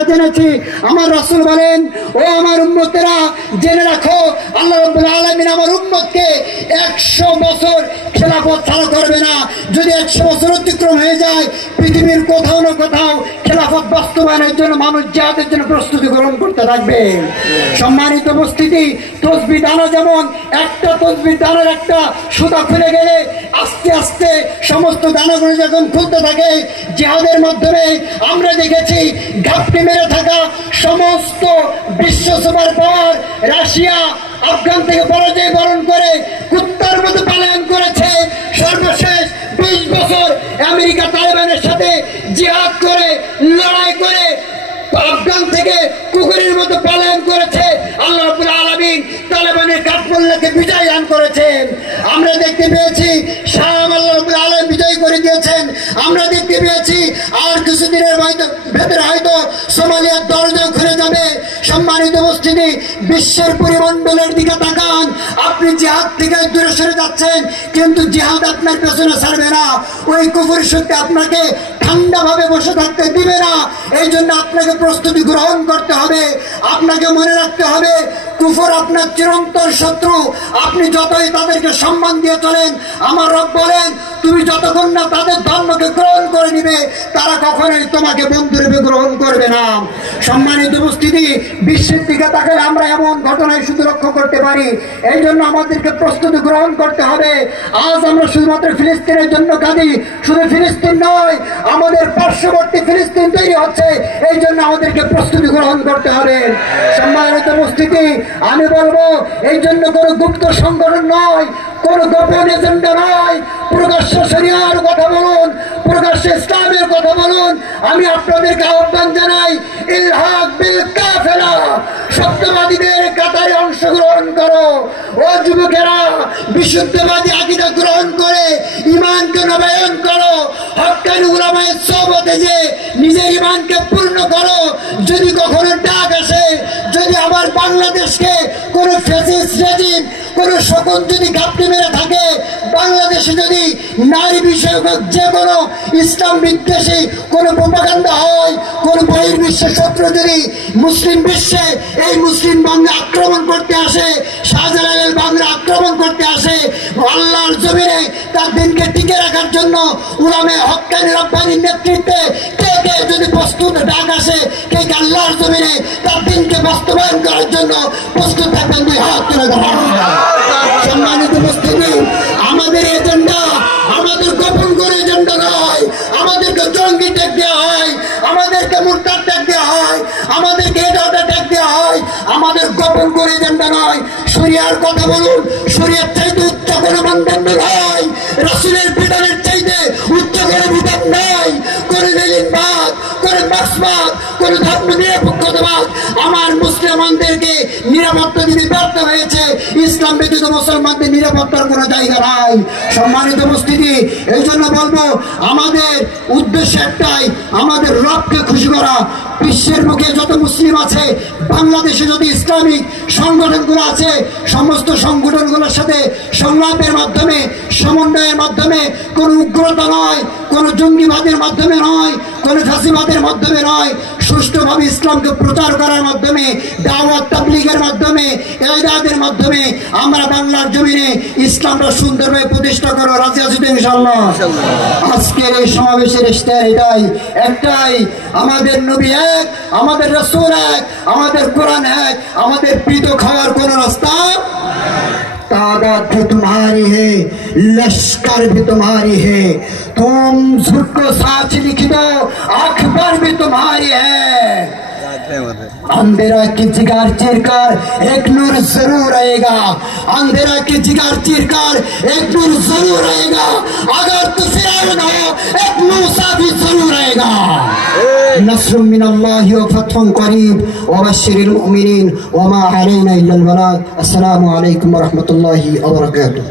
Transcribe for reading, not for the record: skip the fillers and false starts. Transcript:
জেনেছি আমার রাসূল বলেন, ও আমার উম্মতেরা জেনে রাখো, আল্লাহ রাব্বুল আলামিন আমার উম্মতকে 100 বছর খেলাফত ছাড়া করবে না। যদি 100 বছর অতিক্রম হয়ে যায়, পৃথিবীর কোথাও না কোথাও খেলাফত বাস্তবায়নের জন্য মানুষ জিহাদের জন্য প্রস্তুতি গ্রহণ করতে থাকবে। সম্মানিত উপস্থিতি, তসবিহ দানা যেমন একটা তসবিহ দানার একটা সুতা খুলে গেলে আস্তে আস্তে সমস্ত দানাগুলো যখন খুলতে থাকে, জিহাদের মাধ্যমে আমরা দেখেছি ঘাপটি মেরে থাকা সমস্ত বিশ্ব সুপার পাওয়ার রাশিয়া আফগান থেকে পরাজয় বরণ করে কুত্তার মতো পালায়ন করেছে। সর্বশেষ 20 বছর আমেরিকা তালেবানের সাথে জিহাদ করে লড়াই করে আফগান থেকে কুকুরের মতো পালায়ন করেছে। আল্লাহ রাব্বুল আলামিন তালেবানের কাঠমোল্লাকে বিজয় দান করেছেন। আমরা দেখতে পেয়েছি শাম আল্লাহ রাব্বুল আলামিন বিজয় করে দিয়েছেন। আমরা দেখতে পেয়েছি আর কিছুদিনের ভেতরে হয়তো সোমালিয়ার দরজা খুলে যাবে। সম্মানিত উপস্থিতি, বিশ্বের পরিমণ্ডলের দিকে তাকান। আপনি জিহাদ থেকে দূরে সরে যাচ্ছেন, কিন্তু জিহাদ আপনার পেছনে ছাড়বে না। ওই কুফর শক্তি আপনাকে ঠান্ডাভাবে বসে থাকতে দিবে না। এই জন্য আপনাকে প্রস্তুতি গ্রহণ করতে হবে। আপনাকে মনে রাখতে হবে, কুফর আপনার চিরন্তন শত্রু। আপনি যতই তাদেরকে সম্মান দিয়ে চলেন, আমার রব বলেন, তুমি যতক্ষণ না তাদের ধর্মকে গ্রহণ করে নিবে, তারা কখনোই তোমাকে বন্ধুরূপে গ্রহণ করবে না। সম্মানিত উপস্থিতি, বিশ্বের দিকে তাকালে আমরা এমন ঘটনায় শুধু লক্ষ্য করতে পারি। এই জন্য আমাদেরকে প্রস্তুতি গ্রহণ করতে হবে। আজ আমরা শুধুমাত্র ফিলিস্তিনের জন্য কাঁদি, শুধু ফিলিস্তিন নয়, আমাদের পার্শ্ববর্তী ফিলিস্তিন তৈরি হচ্ছে। এই জন্য আমাদেরকে প্রস্তুতি গ্রহণ করতে হবে। সম্মানিত উপস্থিতি, আমি বলবো, এই জন্য কোনো গুপ্ত সংগঠন নয়, কোন গোপন এজেন্ডা নয়, প্রকাশ্য শরিয়ার কথা বলুন, প্রকাশ্য ইসলামের কথা বলুন। আমি আপনাদেরকে আহ্বান জানাই, ইলহাক বিল কাফেলা, সত্যবাদীদের কাতারে অংশগ্রহণ করো। ও যুবকেরা, বিশুদ্ধবাদী আকীদা গ্রহণ করে ঈমানকে নবায়ন করো। হক্কানি উলামায়ে সোহবতে যে নিজের ঈমানকে পূর্ণ করো। যদি কখনো ডাক আসে, যদি আবার বাংলাদেশকে কোন ফ্যাসিস্ট রেজিম, কোন শকুন যদি ঘাপটি মেরে থাকে, বাংলাদেশে যদি নারী বিষয়ক যে কোনো ইসলাম বিদ্বেষী কোন প্রোপাগান্ডা হয়, কোন বহির্বিশ্বের শত্রু যদি মুসলিম বিশ্বে এই মুসলিম বাংলা আক্রমণ করতে আসে, শাহজালালের বাংলা আক্রমণ করতে আসে, আল্লাহর জমিনে তার দিনকে টিকে রাখার জন্য উলামায়ে হক্কানি রব্বানির নেতৃত্বে কে কে যদি প্রস্তুত ডাক আসে, কে কে আল্লাহর জমিনে তার দিনকে বাস্তবায়ন করার জন্য প্রস্তুত থাকবেন, দুই হাত তুলে ধরেন। সম্মানিত উপস্থিতি, আমাদের এজেন্ডা আমাদের গোপন করে এজেন্ডা নয়। আমাদেরকে জঙ্গি ট্যাগ দেওয়া হয়, আমাদেরকে মুরতাদ ট্যাগ দেওয়া হয়, আমাদেরকে এটা ট্যাগ দেওয়া হয়। আমাদের গোপন করে এজেন্ডা নয়। শরিয়ার কথা বলুন, শরিয়ার চাইতে উচ্চ কোনো মানদণ্ড নয়, রাসূলের বিধানের চাইতে উচ্চ কোনো বিধান নয়। কোন লেনিনবাদ, কোন মার্ক্সবাদ, কোন ধর্ম নিরপেক্ষতাবাদ আমার মুসলমানদেরকে নিরাপত্তা দিতে ব্যর্থ হয়েছে। ইসলাম ব্যতীত মুসলমানদের নিরাপত্তার কোনো জায়গা নাই। সম্মানিত উপস্থিতি, এই জন্য বলবো, আমাদের উদ্দেশ্য একটাই, আমাদের রবকে খুশি করা। বিশ্বের মুখে যত মুসলিম আছে, বাংলাদেশে যত ইসলামিক সংগঠনগুলো আছে, সমস্ত সংগঠনগুলোর সাথে সংলাপের মাধ্যমে, সমন্বয়ের মাধ্যমে, কোন উগ্রতা নয়, কোন জঙ্গিবাদের মাধ্যমে নয়, কোন ফাঁসিবাদের মাধ্যমে নয়, সুষ্ঠুভাবে ইসলামকে প্রচার করার মাধ্যমে, দাওয়াত তাবলীগের মাধ্যমে, ইরশাদের মাধ্যমে আমরা বাংলার জমিনে ইসলামটা সুন্দরভাবে প্রতিষ্ঠা করব। রাজি আছি তো ইনশাআল্লাহ? আজকের এই সমাবেশের ইশতেহার এটাই, একটাই, আমাদের নবী এক, আমাদের রাসূল এক, আমাদের কোরআন এক, আমাদের পৃথক হওয়ার কোন রাস্তা। तादाद भी तुम्हारी है, लश्कर भी तुम्हारी है, तुम झूठ को साच लिख दो, अखबार भी तुम्हारी है। अंधेरा की जिगार चीरकर एक नूर जरूर आएगा, अंधेरा की जिगार चीरकर एक नूर जरूर आएगा। अगर तू फिरौन हो, एक मूसा भी जरूर आएगा। नस्र मिनल्लाहि व फतहुन करीब व बश्शिरिल मुमिनीन व मा अलैना इल्लल बलाग। अस्सलामु अलैकुम व रहमतुल्लाहि व बरकातुहू।